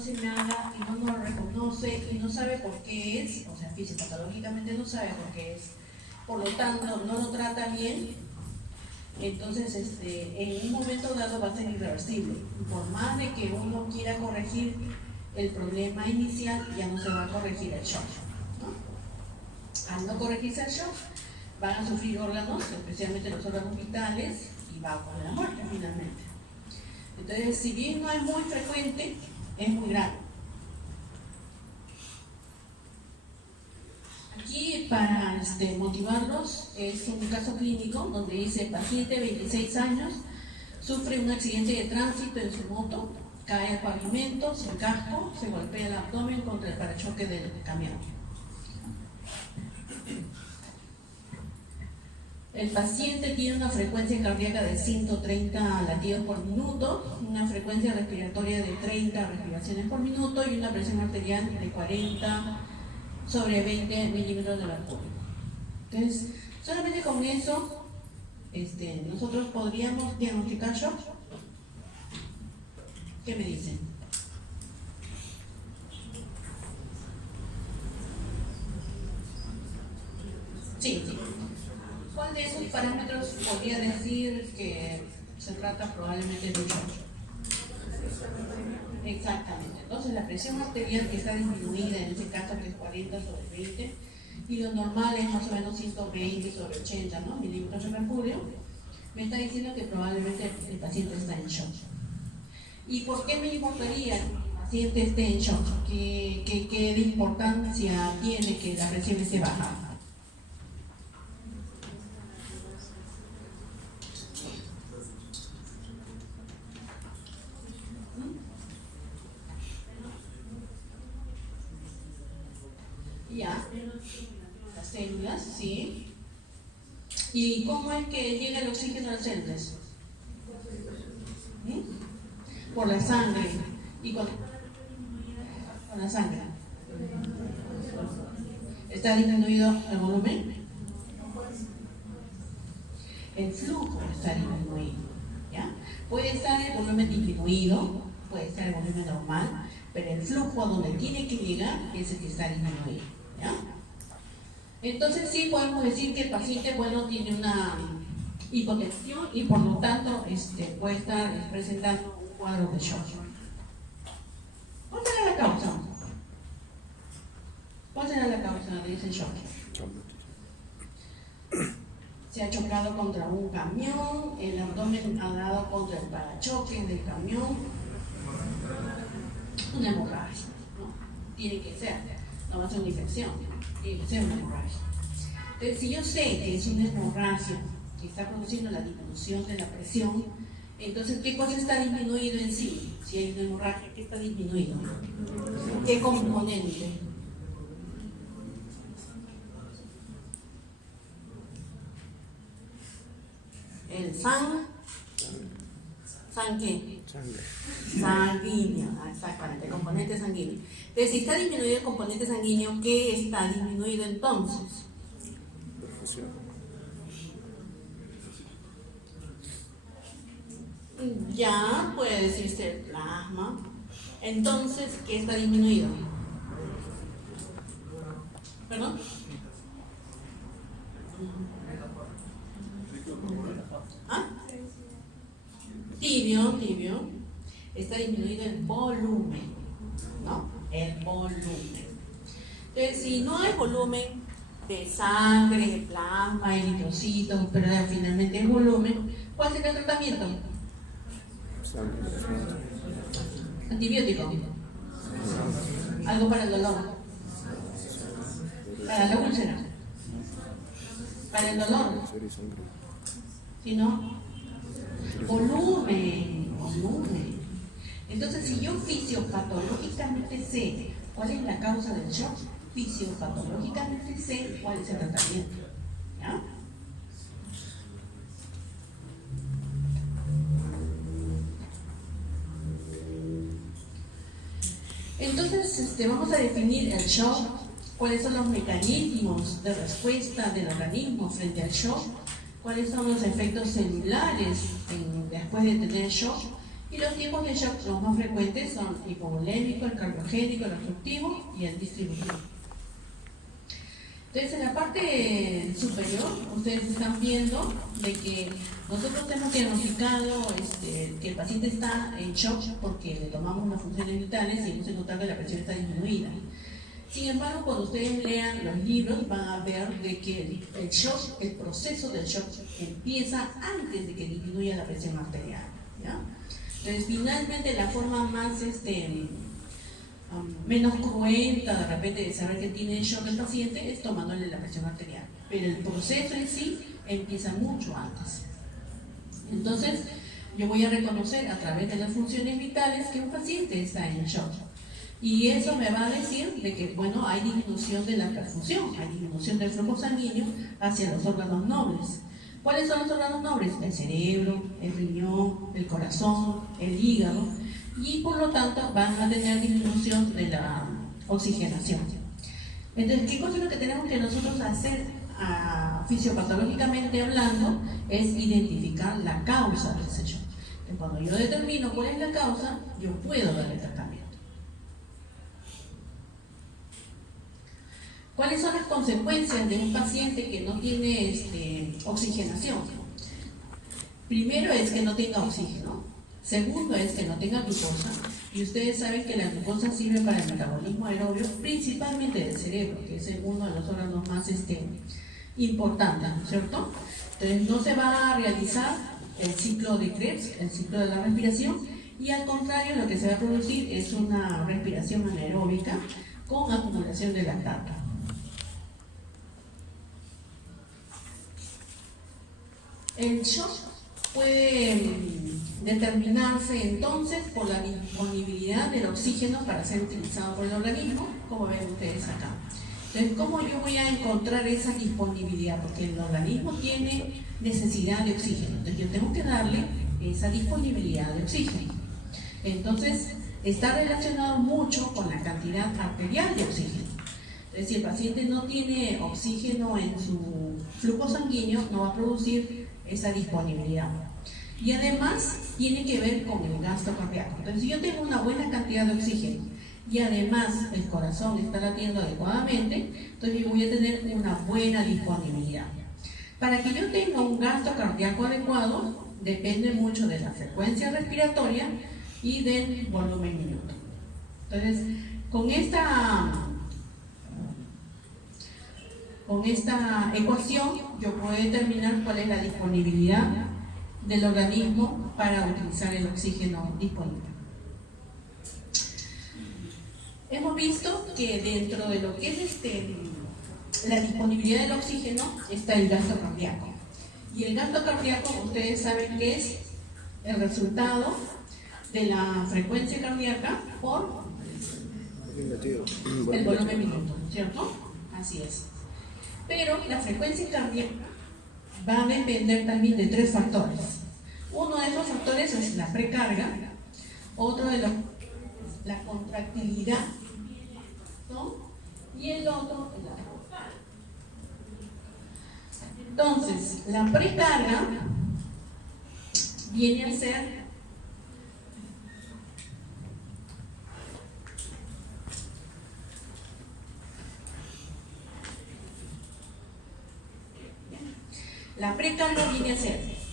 se me haga y no lo reconoce y no sabe por qué es, o sea, fisiopatológicamente no sabe por qué es, por lo tanto no lo trata bien, entonces en un momento dado va a ser irreversible. Por más de que uno quiera corregir el problema inicial, ya no se va a corregir el shock, ¿no? Al no corregirse el shock, van a sufrir órganos, especialmente los órganos vitales, y va a ocurrir la muerte finalmente. Entonces, si bien no es muy frecuente, es muy grave. Aquí, para motivarlos, es un caso clínico donde dice: paciente, 26 años, sufre un accidente de tránsito en su moto, cae al pavimento, sin casco, se golpea el abdomen contra el parachoque del camión. El paciente tiene una frecuencia cardíaca de 130 latidos por minuto, una frecuencia respiratoria de 30 respiraciones por minuto y una presión arterial de 40/20 milímetros de mercurio. Entonces, solamente con eso, nosotros podríamos diagnosticar shock. ¿Qué me dicen? Sí. ¿Cuál de esos parámetros podría decir que se trata probablemente de un shock? Exactamente. Entonces, la presión arterial que está disminuida, en este caso que es 40/20, y lo normal es más o menos 120/80, ¿no? milímetros de mercurio, me está diciendo que probablemente el paciente está en shock. ¿Y por qué me importaría que el paciente esté en shock? ¿Qué de importancia tiene que la presión esté baja? Ya, las células, sí. ¿Y cómo es que llega el oxígeno a las células? Por la sangre. ¿Y con la sangre? ¿Está disminuido el volumen? El flujo está disminuido, ¿ya? Puede estar el volumen disminuido, puede estar el volumen normal, pero el flujo a donde tiene que llegar es el que está disminuido, ¿ya? Entonces sí podemos decir que el paciente, tiene una hipotensión y por lo tanto puede estar presentando un cuadro de shock. ¿Cuál será la causa? ¿Cuál será la causa de ese shock? Se ha chocado contra un camión, el abdomen ha dado contra el parachoque del camión, una hemorragia, ¿no? Tiene que ser, no va a ser una infección, tiene que ser una hemorragia. Entonces, si yo sé que es una hemorragia que está produciendo la disminución de la presión, entonces, ¿qué cosa está disminuido en sí? Si hay una hemorragia, ¿qué está disminuido? ¿Qué componente? El ¿qué? Sanguíneo, exactamente, componente sanguíneo. Entonces, si está disminuido el componente sanguíneo, ¿qué está disminuido entonces? Perfusión. Ya puede decirse el plasma. Entonces, ¿qué está disminuido? ¿Perdón? ¿Ah? Tibio. Está disminuido el volumen, ¿no? El volumen. Entonces, si no hay volumen de sangre, de plasma, eritrocitos, pero finalmente el volumen, ¿cuál será el tratamiento? Antibiótico. Algo para el dolor. Para la úlcera. Para el dolor. Si no, volumen. Entonces, si yo fisiopatológicamente sé cuál es la causa del shock, fisiopatológicamente sé cuál es el tratamiento, ¿ya? Entonces, vamos a definir el shock, cuáles son los mecanismos de respuesta del organismo frente al shock, cuáles son los efectos celulares después de tener shock Y los tipos de shock los más frecuentes son el hipovolémico, el cardiogénico, el obstructivo y el distributivo. Entonces, en la parte superior, ustedes están viendo de que nosotros hemos diagnosticado que el paciente está en shock porque le tomamos las funciones vitales y hemos encontrado que la presión está disminuida. Sin embargo, cuando ustedes lean los libros van a ver de que el shock, el proceso del shock empieza antes de que disminuya la presión arterial, ¿ya? Entonces, finalmente, la forma más menos cruenta de repente de saber que tiene shock el paciente es tomándole la presión arterial, pero el proceso en sí empieza mucho antes. Entonces, yo voy a reconocer a través de las funciones vitales que un paciente está en shock. Y eso me va a decir de que, bueno, hay disminución de la perfusión, hay disminución del flujo sanguíneo hacia los órganos nobles. ¿Cuáles son los órganos nobles? El cerebro, el riñón, el corazón, el hígado, y por lo tanto van a tener disminución de la oxigenación. Entonces, ¿qué cosa es lo que tenemos que nosotros hacer fisiopatológicamente hablando? Es identificar la causa del shock. Entonces, cuando yo determino cuál es la causa, yo puedo darle tratamiento. ¿Cuáles son las consecuencias de un paciente que no tiene oxigenación? Primero es que no tenga oxígeno. Segundo es que no tenga glucosa. Y ustedes saben que la glucosa sirve para el metabolismo aerobio, principalmente del cerebro, que es uno de los órganos más importantes, ¿no es cierto? Entonces no se va a realizar el ciclo de Krebs, el ciclo de la respiración, y al contrario lo que se va a producir es una respiración anaeróbica con acumulación de lactato. El shock puede determinarse entonces por la disponibilidad del oxígeno para ser utilizado por el organismo, como ven ustedes acá. Entonces, ¿cómo yo voy a encontrar esa disponibilidad? Porque el organismo tiene necesidad de oxígeno, entonces yo tengo que darle esa disponibilidad de oxígeno. Entonces, está relacionado mucho con la cantidad arterial de oxígeno. Entonces, si el paciente no tiene oxígeno en su flujo sanguíneo, no va a producir esa disponibilidad. Y además tiene que ver con el gasto cardíaco. Entonces, si yo tengo una buena cantidad de oxígeno y además el corazón está latiendo adecuadamente, entonces yo voy a tener una buena disponibilidad. Para que yo tenga un gasto cardíaco adecuado, depende mucho de la frecuencia respiratoria y del volumen minuto. Entonces, con esta ecuación yo puedo determinar cuál es la disponibilidad del organismo para utilizar el oxígeno disponible. Hemos visto que dentro de lo que es la disponibilidad del oxígeno está el gasto cardíaco. Y el gasto cardíaco, ustedes saben que es el resultado de la frecuencia cardíaca por el volumen minuto, ¿cierto? Así es. Pero la frecuencia cardíaca va a depender también de tres factores. Uno de esos factores es la precarga, otro de la contractilidad, ¿no? Y el otro es la... Entonces, la precarga viene a ser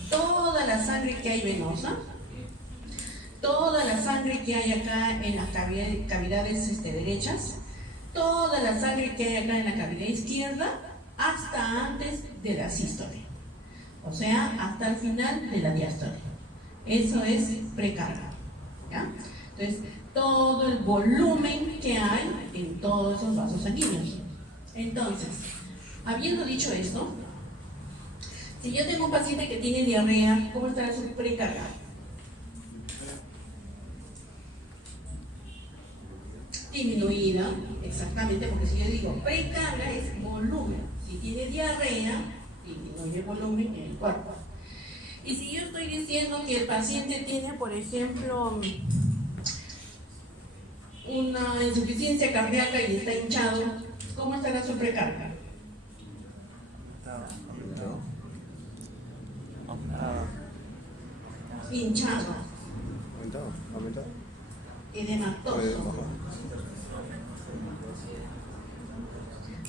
toda la sangre que hay venosa, toda la sangre que hay acá en las cavidades derechas, toda la sangre que hay acá en la cavidad izquierda, hasta antes de la sístole, o sea, hasta el final de la diástole. Eso es precarga, ¿ya? Entonces, todo el volumen que hay en todos esos vasos sanguíneos. Entonces, habiendo dicho esto, si yo tengo un paciente que tiene diarrea, ¿cómo estará su precarga? Disminuida, exactamente, porque si yo digo precarga es volumen. Si tiene diarrea, disminuye el volumen en el cuerpo. Y si yo estoy diciendo que el paciente tiene, por ejemplo, una insuficiencia cardíaca y está hinchado, ¿cómo estará su precarga? Hinchado. aumentado. Edematoso.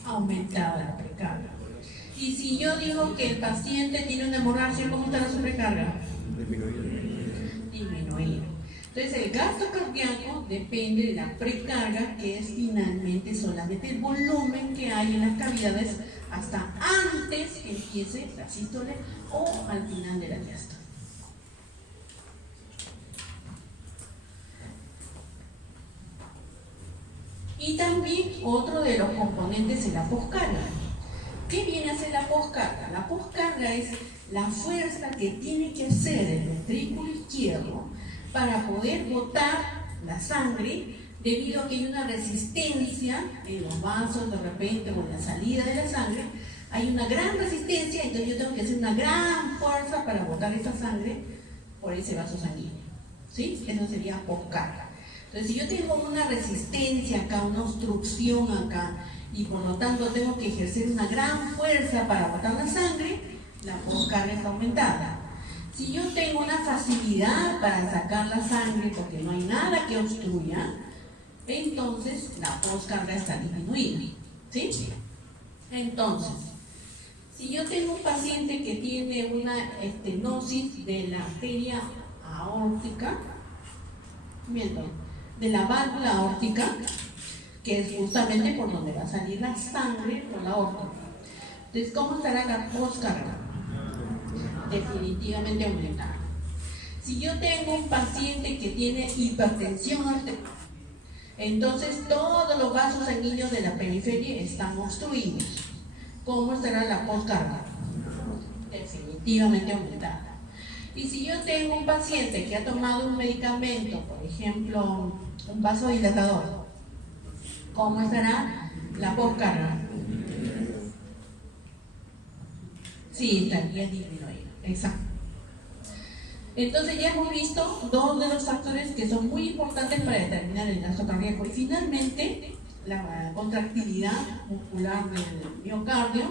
Aumentada la precarga. Y si yo digo que el paciente tiene una hemorragia, ¿cómo está la sobrecarga? Disminuida. Entonces el gasto cardíaco depende de la precarga, que es finalmente solamente el volumen que hay en las cavidades hasta antes que empiece la sístole o al final de la diástole. Y también otro de los componentes es la poscarga. ¿Qué viene a ser la poscarga? La poscarga es la fuerza que tiene que hacer el ventrículo izquierdo para poder botar la sangre, debido a que hay una resistencia en los vasos de repente o en la salida de la sangre. Hay una gran resistencia, entonces yo tengo que hacer una gran fuerza para botar esa sangre por ese vaso sanguíneo. ¿Sí? Eso sería poscarga. Entonces, si yo tengo una resistencia acá, una obstrucción acá, y por lo tanto tengo que ejercer una gran fuerza para botar la sangre, la poscarga está aumentada. Si yo tengo una facilidad para sacar la sangre porque no hay nada que obstruya, entonces la poscarga está disminuida. ¿Sí? Entonces, si yo tengo un paciente que tiene una estenosis de la arteria aórtica, de la válvula aórtica, que es justamente por donde va a salir la sangre por la aorta. Entonces, ¿cómo estará la poscarga? Definitivamente aumentada. Si yo tengo un paciente que tiene hipertensión arterial, entonces todos los vasos sanguíneos de la periferia están obstruidos. ¿Cómo estará la poscarga? Definitivamente aumentada. Y si yo tengo un paciente que ha tomado un medicamento, por ejemplo, un vasodilatador, ¿cómo estará la poscarga? Sí, estaría disminuida. Exacto. Entonces ya hemos visto dos de los factores que son muy importantes para determinar el gasto cardíaco. Y finalmente, la contractilidad muscular del miocardio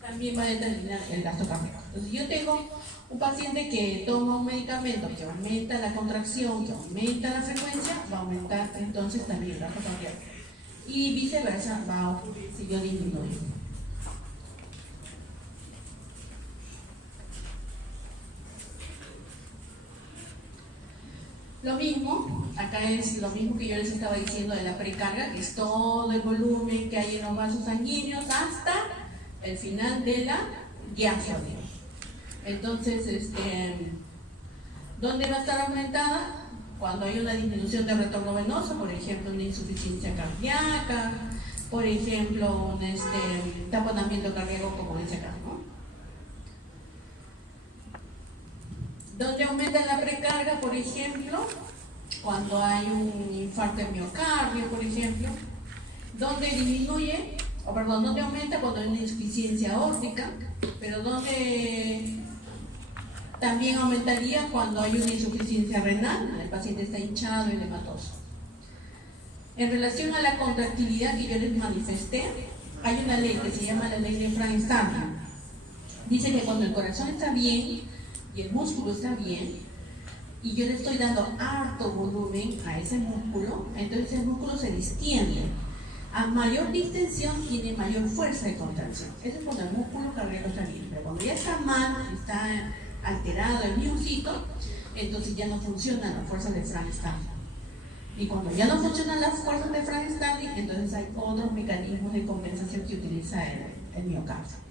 también va a determinar el gasto cardíaco. Entonces, yo tengo un paciente que toma un medicamento que aumenta la contracción, que aumenta la frecuencia, va a aumentar entonces también el gasto cardíaco. Y viceversa, va a ocurrir si yo disminuyo. Lo mismo, acá es lo mismo que yo les estaba diciendo de la precarga, que es todo el volumen que hay en los vasos sanguíneos hasta el final de la diástole. Entonces, ¿dónde va a estar aumentada? Cuando hay una disminución de retorno venoso, por ejemplo, una insuficiencia cardíaca, por ejemplo, un taponamiento cardíaco como en ese caso, ¿no? ¿Dónde aumenta la precarga, por ejemplo? Cuando hay un infarto de miocardio, por ejemplo. ¿Dónde disminuye? ¿Dónde aumenta? Cuando hay una insuficiencia aórtica, pero ¿dónde también aumentaría? Cuando hay una insuficiencia renal, el paciente está hinchado y edematoso. En relación a la contractilidad que yo les manifesté, hay una ley que se llama la ley de Frank-Starling. Dice que cuando el corazón está bien y el músculo está bien, y yo le estoy dando harto volumen a ese músculo, entonces el músculo se distiende. A mayor distensión tiene mayor fuerza de contracción. Eso es cuando el músculo cardíaco está bien. Pero cuando ya está mal, está alterado el miocito, entonces ya no funcionan las fuerzas de Frank-Starling. Y cuando ya no funcionan las fuerzas de Frank-Starling, entonces hay otros mecanismos de compensación que utiliza el miocardio.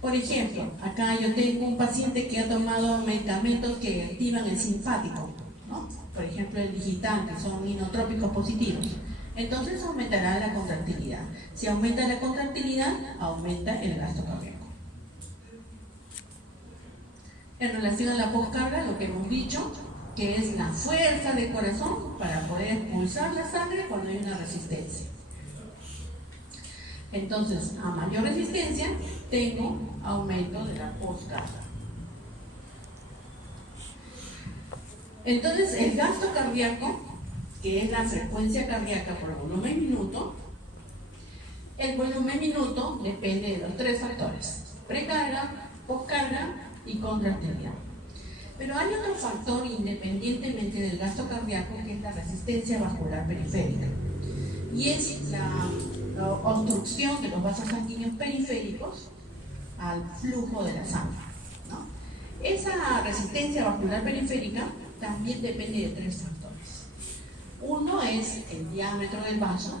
Por ejemplo, acá yo tengo un paciente que ha tomado medicamentos que activan el simpático, ¿no? Por ejemplo, el digital, que son inotrópicos positivos. Entonces aumentará la contractilidad. Si aumenta la contractilidad, aumenta el gasto cardíaco. En relación a la poscarga, lo que hemos dicho, que es la fuerza del corazón para poder expulsar la sangre cuando hay una resistencia. Entonces, a mayor resistencia, tengo aumento de la poscarga. Entonces, el gasto cardíaco, que es la frecuencia cardíaca por volumen minuto, el volumen minuto depende de los tres factores: precarga, poscarga y contractilidad. Pero hay otro factor independientemente del gasto cardíaco, que es la resistencia vascular periférica, y es la obstrucción de los vasos sanguíneos periféricos al flujo de la sangre, ¿no? Esa resistencia vascular periférica también depende de tres factores. Uno es el diámetro del vaso,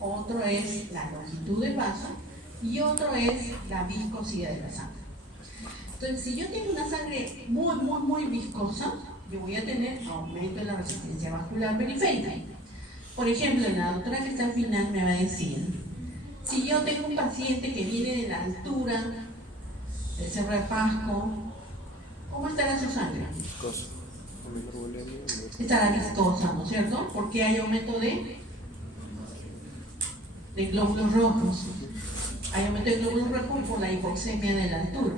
otro es la longitud del vaso y otro es la viscosidad de la sangre. Entonces, si yo tengo una sangre muy viscosa, yo voy a tener aumento de la resistencia vascular periférica. Por ejemplo, la doctora que está al final me va a decir, si yo tengo un paciente que viene de la altura del Cerro de Pasco, ¿cómo estará su sangre? Viscosa. Estará viscosa, ¿no es cierto? Porque hay aumento de glóbulos rojos. Hay aumento de glóbulos rojos por la hipoxemia de la altura.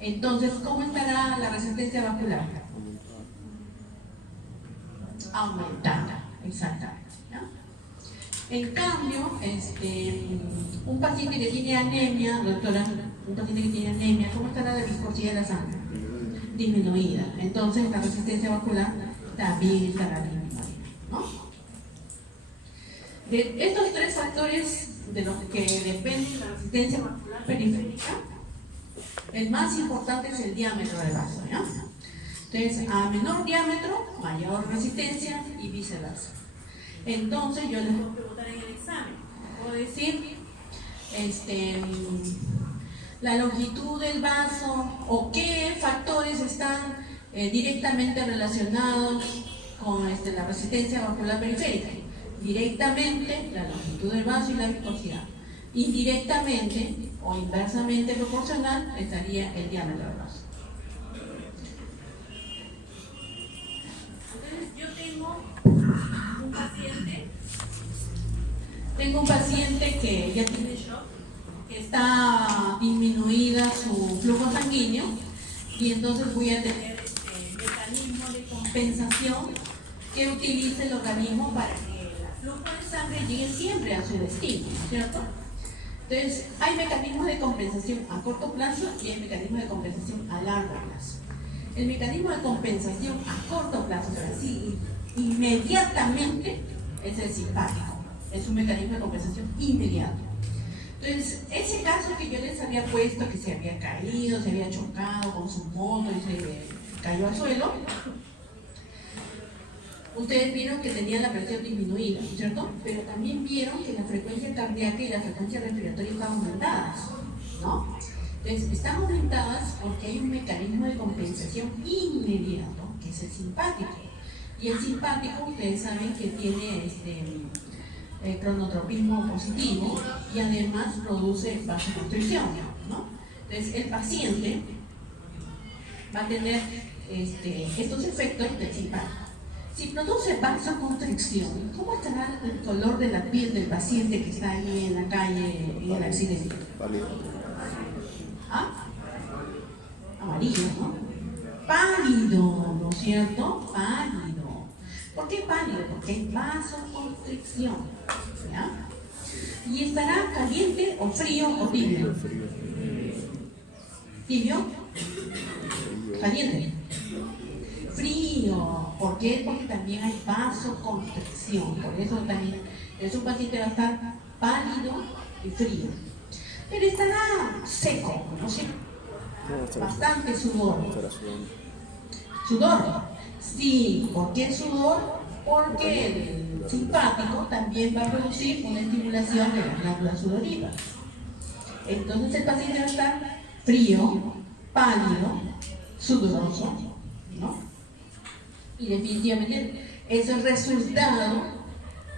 Entonces, ¿cómo estará la resistencia vascular? Aumentada, exactamente, ¿no? En cambio, un paciente que tiene anemia, doctora, un paciente que tiene anemia, ¿cómo estará la viscosidad de la sangre? Disminuida. Entonces, la resistencia vascular también estará disminuida, ¿no? De estos tres factores de los que depende la resistencia vascular periférica, el más importante es el diámetro del vaso, ¿no? Entonces, a menor diámetro, mayor resistencia y viceversa. Entonces, yo les voy a preguntar en el examen. Puedo decir, la longitud del vaso o qué factores están directamente relacionados con la resistencia vascular periférica. Directamente, la longitud del vaso y la viscosidad. Indirectamente o inversamente proporcional estaría el diámetro del vaso. Entonces, yo tengo un paciente que ya tiene shock, que está disminuida su flujo sanguíneo, y entonces voy a tener mecanismo de compensación que utilice el organismo para que el flujo de sangre llegue siempre a su destino, ¿cierto? Entonces, hay mecanismos de compensación a corto plazo y hay mecanismos de compensación a largo plazo. El mecanismo de compensación a corto plazo, o sea, sí, inmediatamente, es el simpático. Es un mecanismo de compensación inmediato. Entonces, ese caso que yo les había puesto, que se había caído, se había chocado con su moto y se cayó al suelo, ustedes vieron que tenía la presión disminuida, ¿cierto? Pero también vieron que la frecuencia cardíaca y la frecuencia respiratoria estaban aumentadas, ¿no? Entonces, están aumentadas porque hay un mecanismo de compensación inmediato, que es el simpático. Y el simpático, ustedes saben que tiene cronotropismo positivo y además produce vasoconstricción, ¿no? Entonces, el paciente va a tener estos efectos del simpático. Si produce vasoconstricción, ¿cómo estará el color de la piel del paciente que está ahí en la calle en el accidente? Pálido. ¿Ah? Amarillo, ¿no? Pálido, ¿no es cierto? Pálido. ¿Por qué pálido? Porque hay vasoconstricción, ¿ya? Y estará caliente o frío o tibio. ¿Tibio? Caliente. Frío. ¿Por qué? Porque también hay vasoconstricción. Por eso también un paciente va a estar pálido y frío. Pero estará seco, ¿no es cierto? Bastante sudor. ¿Sudor? Sí. ¿Por qué sudor? Porque el simpático también va a producir una estimulación de las glándulas sudoríparas. Entonces el paciente va a estar frío, pálido, sudoroso, ¿no? Y definitivamente eso es resultado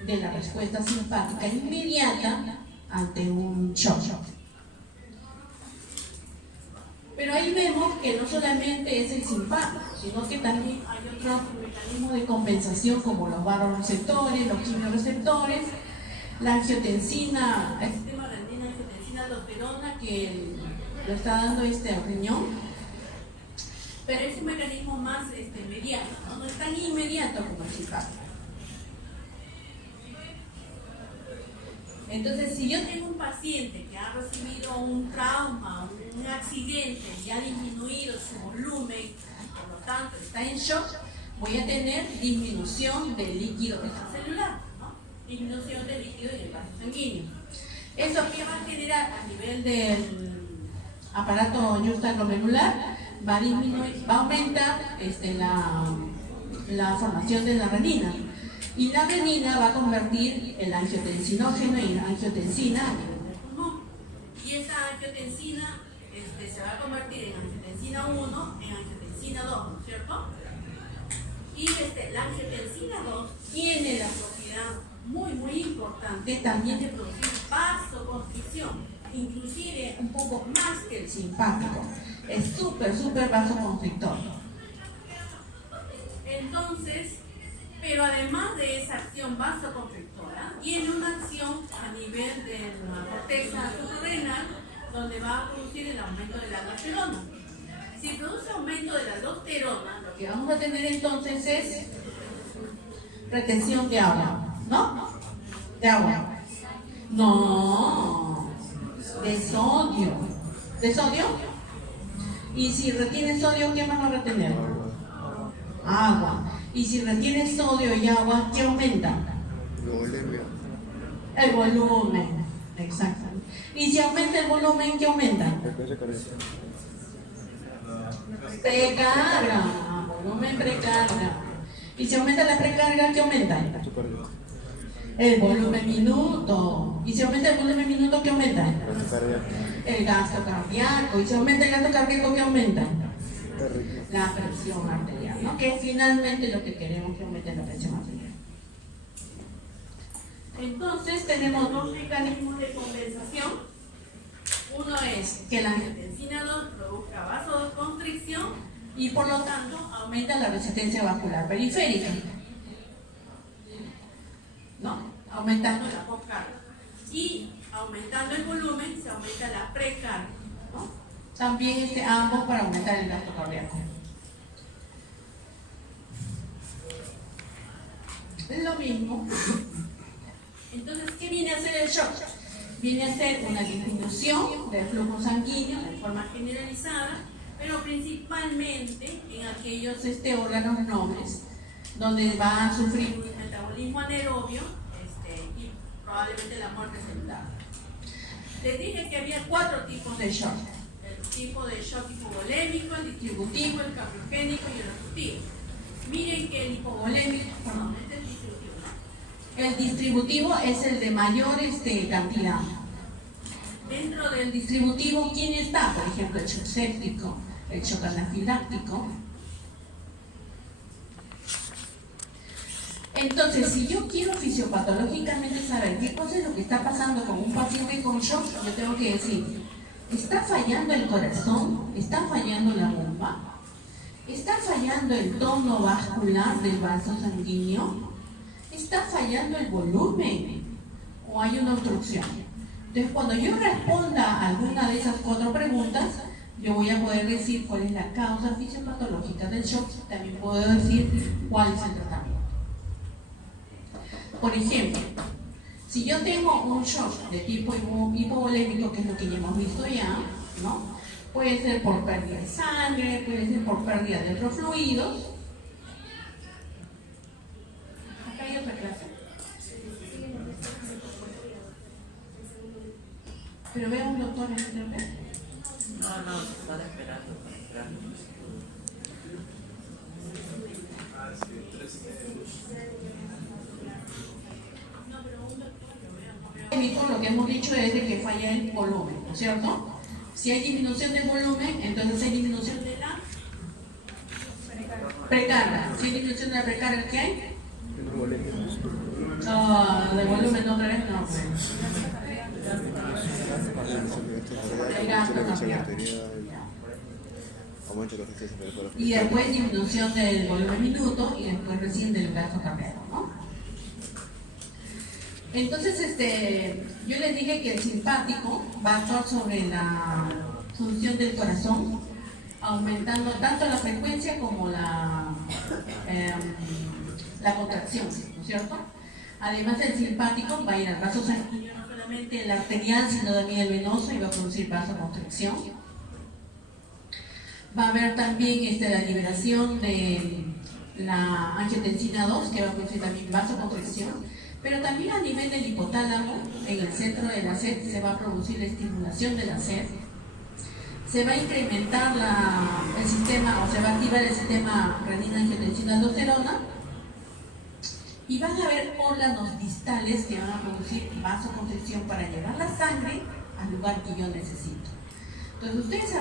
de la respuesta simpática inmediata ante un shock. Pero ahí vemos que no solamente es el simpático, sino que también hay otros mecanismos de compensación como los vasoreceptores, los quimioreceptores, la angiotensina, el sistema renina, angiotensina aldosterona que lo está dando riñón. Pero es un mecanismo más inmediato, ¿no? No es tan inmediato como el simpático. Entonces, si yo tengo un paciente que ha recibido un trauma, un accidente y ha disminuido su volumen, por lo tanto está en shock, voy a tener disminución del líquido extracelular, ¿no? Disminución del líquido en el vaso sanguíneo. ¿Eso qué va a generar a nivel del aparato juxtaglomerular? Va a disminuir, va a aumentar la formación de la renina. Y la renina va a convertir el angiotensinógeno en angiotensina a nivel del pulmón. Y esa angiotensina se va a convertir en angiotensina 1, en angiotensina 2, ¿no es cierto? Y la angiotensina 2 tiene la propiedad muy importante también de producir vasoconstricción, inclusive un poco más que el simpático. Es súper vasoconstrictor. Entonces, pero además de esa acción vasoconstrictora, tiene una acción a nivel de la corteza suprarrenal, donde va a producir el aumento de la aldosterona. Si produce aumento de la aldosterona, lo que vamos a tener entonces es retención de agua, ¿no? De agua. No, de sodio. ¿De sodio? Y si retiene sodio, ¿qué van a retener? Agua. Y si retiene sodio y agua, ¿qué aumenta? El volumen. Exacto. Y si aumenta el volumen, ¿qué aumenta? Precarga. Volumen precarga. Y si aumenta la precarga, ¿qué aumenta? El volumen minuto. Y si aumenta el volumen minuto, ¿qué aumenta? El gasto cardíaco. Y si aumenta el gasto cardíaco, ¿qué aumenta? La presión arterial, ¿no? Que es finalmente lo que queremos, que aumente la presión arterial. Entonces tenemos dos mecanismos de compensación. Uno es que la angiotensina 2 produzca vasoconstricción y por lo tanto aumenta la resistencia vascular periférica, ¿no? Aumentando la poscarga. Y aumentando el volumen se aumenta la precarga, ¿no? También ambos para aumentar el gasto cardíaco. Es lo mismo. Entonces, ¿qué viene a hacer el shock? Viene a ser una disminución del flujo sanguíneo de forma generalizada, pero principalmente en aquellos órganos nobles, donde va a sufrir un metabolismo anaerobio y probablemente la muerte celular. Les dije que había 4 tipos de shock. El tipo de shock hipovolémico, el distributivo, el cardiogénico y el obstructivo. Miren que el hipovolémico, perdón, este es el distributivo, ¿no? El distributivo es el de mayor cantidad. Dentro del distributivo, ¿quién está? Por ejemplo, el shock séptico, el shock anafiláctico. Entonces, si yo quiero fisiopatológicamente saber qué cosa es lo que está pasando con un paciente con shock, yo tengo que decir, ¿está fallando el corazón? ¿Está fallando la bomba? ¿Está fallando el tono vascular del vaso sanguíneo? ¿Está fallando el volumen? ¿O hay una obstrucción? Entonces, cuando yo responda a alguna de esas 4 preguntas, yo voy a poder decir cuál es la causa fisiopatológica del shock. También puedo decir cuál es el tratamiento. Por ejemplo, si yo tengo un shock de tipo hipovolémico, que es lo que ya hemos visto ya, ¿no? Puede ser por pérdida de sangre, puede ser por pérdida de otros fluidos. Acá hay otra clase. Pero veo un doctor en este lugar. No, están esperando. Lo que hemos dicho es de que falla el volumen, ¿no es cierto? Si hay disminución del volumen, entonces hay disminución de la precarga. Si hay disminución de la precarga, ¿qué hay? De volumen otra vez no. Y después disminución del volumen minuto y después recién del gasto cardíaco, ¿no? Entonces, yo les dije que el simpático va a actuar sobre la función del corazón, aumentando tanto la frecuencia como la contracción, ¿no es cierto? Además, el simpático va a ir al vaso sanguíneo, no solamente el arterial, sino también el venoso, y va a producir vasoconstricción. Va a haber también la liberación de la angiotensina 2, que va a producir también vasoconstricción, pero también a nivel del hipotálamo, en el centro de la sed, se va a producir la estimulación de la sed. Se va a incrementar el sistema, o se va a activar el sistema renina-angiotensina-aldosterona, y van a haber órganos distales que van a producir vasoconstricción para llevar la sangre al lugar que yo necesito. Entonces ustedes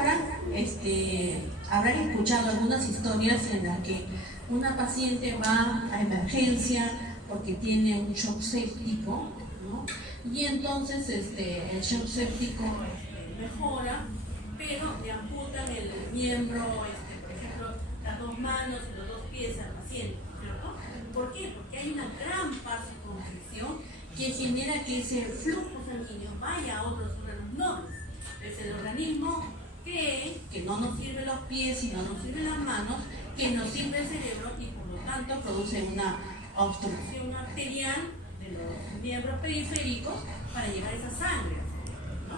habrán escuchado algunas historias en las que una paciente va a emergencia porque tiene un shock séptico, ¿no? Y entonces el shock séptico mejora, pero le amputan el miembro, por ejemplo, las dos manos y los dos pies al paciente, ¿cierto? ¿Por qué? Porque hay una gran vasoconstricción que genera que ese flujo sanguíneo vaya a otros órganos nobles. Es el organismo que no nos sirve los pies y no nos sirve las manos, que nos sirve el cerebro y por lo tanto produce una obstrucción arterial de los miembros periféricos para llevar esa sangre, ¿no?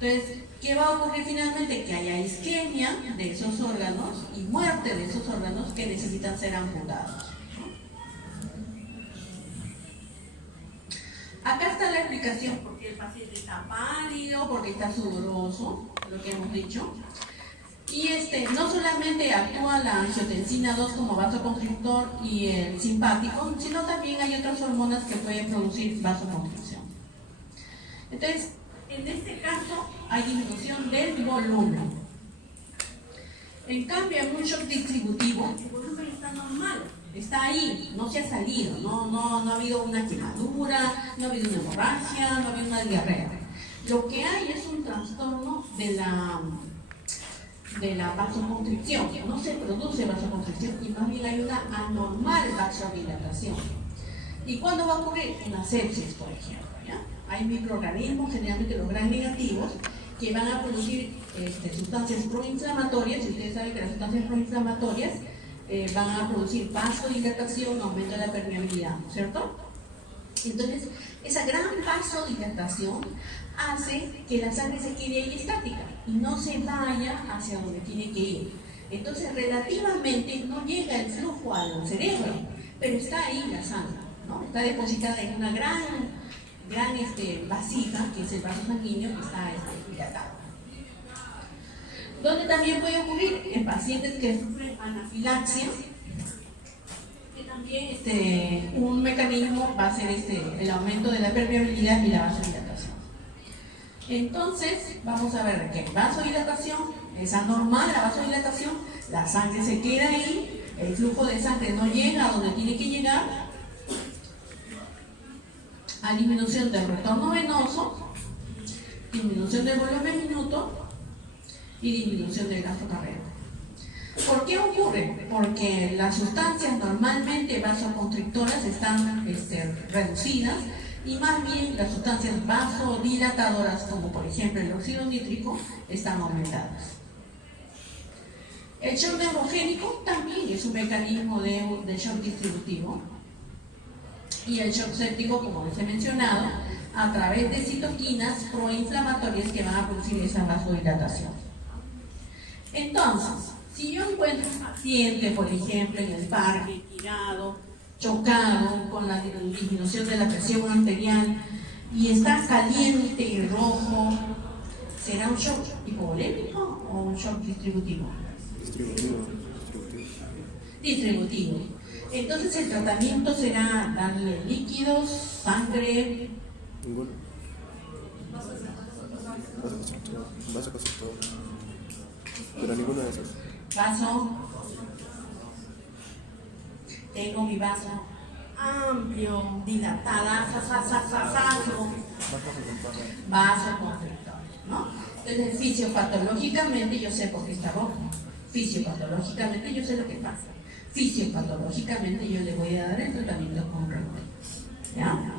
Entonces, ¿qué va a ocurrir finalmente? Que haya isquemia de esos órganos y muerte de esos órganos que necesitan ser amputados. Acá está la explicación por qué el paciente está pálido, porque está sudoroso, lo que hemos dicho. Y no solamente actúa la angiotensina 2 como vasoconstrictor y el simpático, sino también hay otras hormonas que pueden producir vasoconstricción. Entonces, en este caso hay disminución del volumen. En cambio, en un shock distributivo, el volumen está normal. Está ahí, no se ha salido, no ha habido una quemadura, no ha habido una hemorragia, no ha habido una diarrea. Lo que hay es un trastorno de la vasoconstricción, no se produce vasoconstricción y más bien hay una anormal vasodilatación. ¿Y cuándo va a ocurrir? Una sepsis, por ejemplo, ¿ya? Hay microorganismos, generalmente los gram negativos, que van a producir sustancias proinflamatorias, y ustedes saben que las sustancias proinflamatorias van a producir vasodilatación, aumento de la permeabilidad, ¿cierto? Entonces, esa gran vasodilatación hace que la sangre se quede ahí estática y no se vaya hacia donde tiene que ir. Entonces, relativamente no llega el flujo al cerebro, pero está ahí la sangre, ¿no? Está depositada en una gran vasija, que es el vaso sanguíneo, que está dilatado. ¿Dónde también puede ocurrir? En pacientes que sufren anafilaxia, que también un mecanismo va a ser el aumento de la permeabilidad y la vasodilatación. Entonces, vamos a ver que vasodilatación es anormal, la vasodilatación, la sangre se queda ahí, el flujo de sangre no llega a donde tiene que llegar, hay disminución del retorno venoso, disminución del volumen minuto y disminución del gasto cardíaco. ¿Por qué ocurre? Porque las sustancias normalmente vasoconstrictoras están reducidas y más bien las sustancias vasodilatadoras, como por ejemplo el óxido nítrico, están aumentadas. El shock neurogénico también es un mecanismo de shock distributivo, y el shock séptico, como les he mencionado, a través de citoquinas proinflamatorias que van a producir esa vasodilatación. Entonces, si yo encuentro un paciente, por ejemplo, en el parque, tirado, chocado, con la disminución de la presión arterial, y está caliente y rojo, ¿será un shock hipovolémico o un shock distributivo? Distributivo. Entonces el tratamiento será darle líquidos, sangre. Ninguno. Vasoconstrictor. Pero ninguno de esos. Vaso. Tengo mi vaso amplio, dilatada, vasoconstrictor, ¿no? Entonces fisiopatológicamente yo sé por qué está rojo. Fisiopatológicamente yo sé lo que pasa. Fisiopatológicamente yo le voy a dar el tratamiento con remedio. ¿Ya?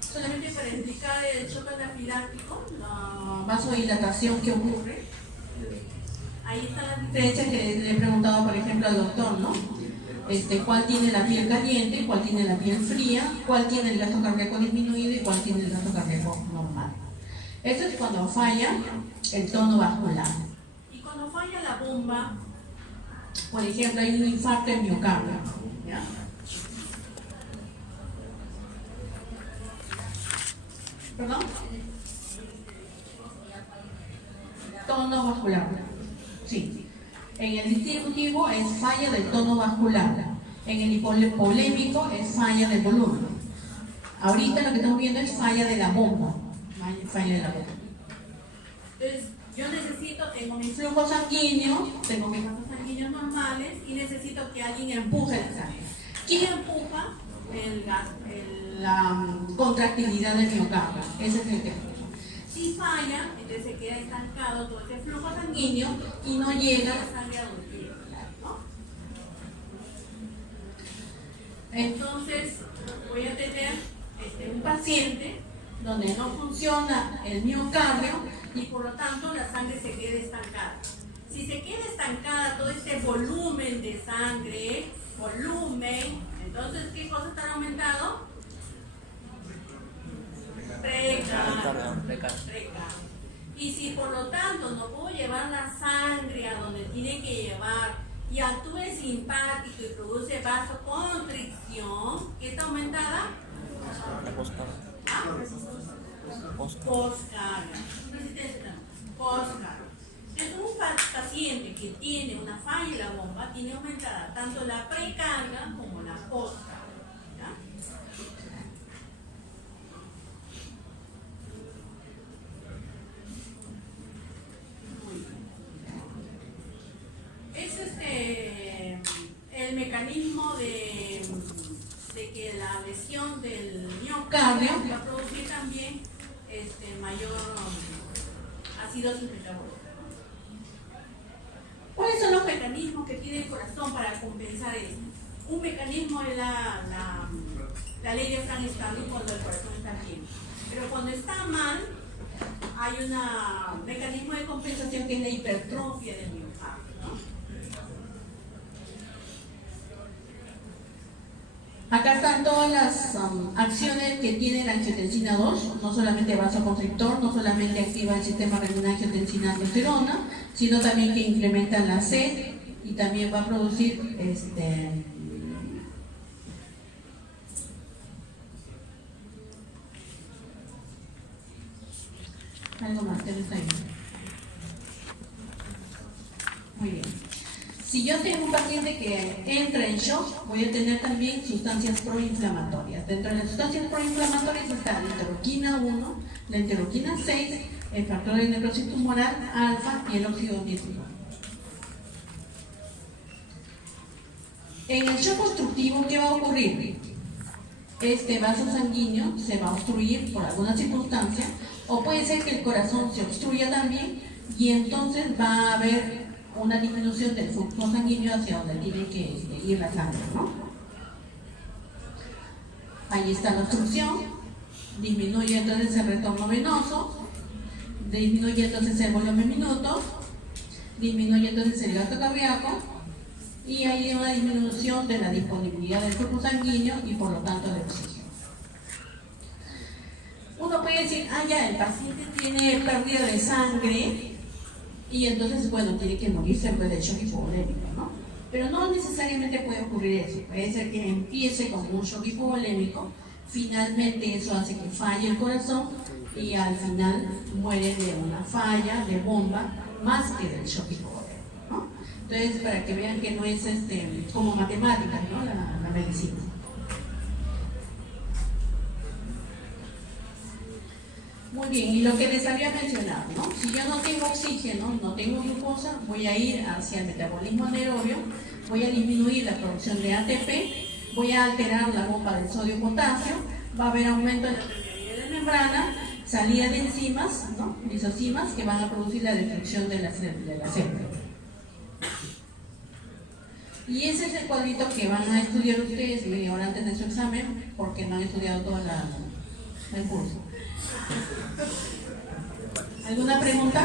Solamente para explicar el shock anafiláctico, la vasodilatación que ocurre. Ahí están las diferencias que le he preguntado, por ejemplo, al doctor, ¿no? cuál tiene la piel caliente, cuál tiene la piel fría, cuál tiene el gasto cardíaco disminuido y cuál tiene el gasto cardíaco normal. Esto es cuando falla el tono vascular. Y cuando falla la bomba, por ejemplo, hay un infarto de miocardio, ¿ya? ¿Perdón? Tono vascular. Sí. En el distributivo es falla del tono vascular. En el hipovolémico es falla del volumen. Ahorita lo que estamos viendo es falla de la bomba. Falla de la bomba. Entonces, yo necesito, tengo mi flujo sanguíneo, tengo mis vasos sanguíneos normales y necesito que alguien empuje la sangre. ¿Quién empuja? La contractilidad del miocardio. Ese es el que empuja. Si falla, entonces se queda estancado todo ese flujo sanguíneo y no llega la sangre a donde quiere, ¿no? Entonces, voy a tener un paciente donde no funciona el miocardio y por lo tanto la sangre se queda estancada. Si se queda estancada todo este volumen de sangre, entonces ¿qué cosa está aumentado? Precarga. Y si por lo tanto no puedo llevar la sangre a donde tiene que llevar y actúa simpático y produce vasoconstricción, ¿qué está aumentada? Postcarga. Postcarga. Entonces un paciente que tiene una falla en la bomba tiene aumentada tanto la precarga como la postcarga. El mecanismo de que la lesión del miocardio va a producir también mayor acidosis metabólica. ¿Cuáles son los mecanismos que tiene el corazón para compensar esto? Un mecanismo es la ley de Frank-Starling cuando el corazón está bien. Pero cuando está mal, hay un mecanismo de compensación que es la hipertrofia del miocardio, ¿no? Acá están todas las acciones que tiene la angiotensina 2, no solamente vasoconstrictor, no solamente activa el sistema renina-angiotensina-aldosterona, sino también que incrementa la sed y también va a producir algo más que no está ahí. Muy bien. Si yo tengo un paciente que entra en shock, voy a tener también sustancias proinflamatorias. Dentro de las sustancias proinflamatorias está la interleuquina 1, la interleuquina 6, el factor de necrosis tumoral, alfa y el óxido nítrico. En el shock obstructivo, ¿qué va a ocurrir? Este vaso sanguíneo se va a obstruir por alguna circunstancia, o puede ser que el corazón se obstruya también y entonces va a haber una disminución del flujo sanguíneo hacia donde tiene que ir la sangre, ¿no? Ahí está la obstrucción, disminuye entonces el retorno venoso, disminuye entonces el volumen minuto, disminuye entonces el gasto cardíaco y hay una disminución de la disponibilidad del flujo sanguíneo y por lo tanto de oxígeno. Uno puede decir, ya, el paciente tiene pérdida de sangre y entonces, bueno, tiene que morirse en vez del shock hipovolémico, ¿no? Pero no necesariamente puede ocurrir eso. Puede ser que empiece con un shock hipovolémico, finalmente eso hace que falle el corazón y al final muere de una falla de bomba más que del shock hipovolémico, ¿no? Entonces, para que vean que no es como matemáticas, ¿no? La medicina. Muy bien, y lo que les había mencionado, ¿no? Si yo no tengo oxígeno, no tengo glucosa, voy a ir hacia el metabolismo anaerobio, voy a disminuir la producción de ATP, voy a alterar la bomba del sodio-potasio, va a haber aumento de la permeabilidad de membrana, salida de enzimas, ¿no? Lisocimas, que van a producir la destrucción de la célula. Y ese es el cuadrito que van a estudiar ustedes media hora antes de su examen, porque no han estudiado todo el curso. ¿Alguna pregunta?